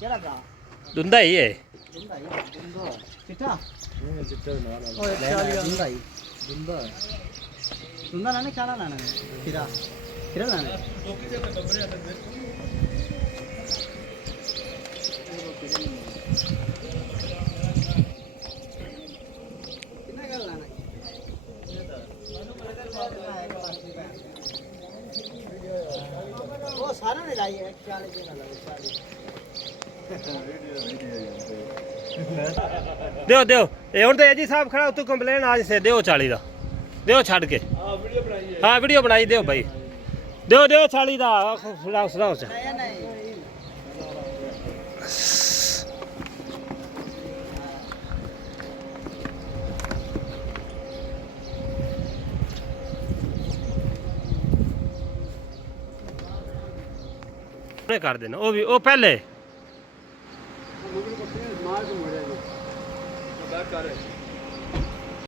ਕਿਹੜਾ ਗਾ ਦੁੰਦਾ ਹੀ ਹੈ ਦੁੰਦਾ ਹੀ ਦੁੰਦਾ ਚਿੱਟਾ ਇਹ ਚਿੱਟੇ ਨਾਲ ਓਏ 40 ਦੁੰਦਾ ਹੀ ਦੁੰਦਾ ਦੁੰਦਾ ਲੈਣਾ ਕਾਲਾ ਲੈਣਾ ਖੀਰਾ ਖੀਰਾ ਲੈਣਾ ਕਿੰਨਾ ਕਰ ਲੈਣਾ ਉਹ ਸਾਰਾ ਨੇ ਲਾਈ ਹੈ 40 ਦੇ ਨਾਲ 40 ਦਿਓ ਦਿਓ ਇਹ ਹੁਣ ਤੇ ਜੀ ਸਾਹਿਬ ਖੜਾ ਉੱਤੋਂ ਕੰਪਲੇਨ ਆਜ ਸੇ ਦਿਓ 40 ਦਾ ਦਿਓ ਛੱਡ ਕੇ ਹਾਂ ਵੀਡੀਓ ਬਣਾਈ ਦਿਓ ਭਾਈ ਦਿਓ ਦਿਓ 40 ਦਾ ਸੁਣਾਓ ਸੁਣਾਓ ਨਹੀਂ ਨਹੀਂ ਉਹਨੇ ਕਰ ਦੇਣਾ ਉਹ ਵੀ ਉਹ ਪਹਿਲੇ ਮਾਰ ਕੇ ਮੁੜਿਆ ਜੀ ਬੈਕ ਕਰ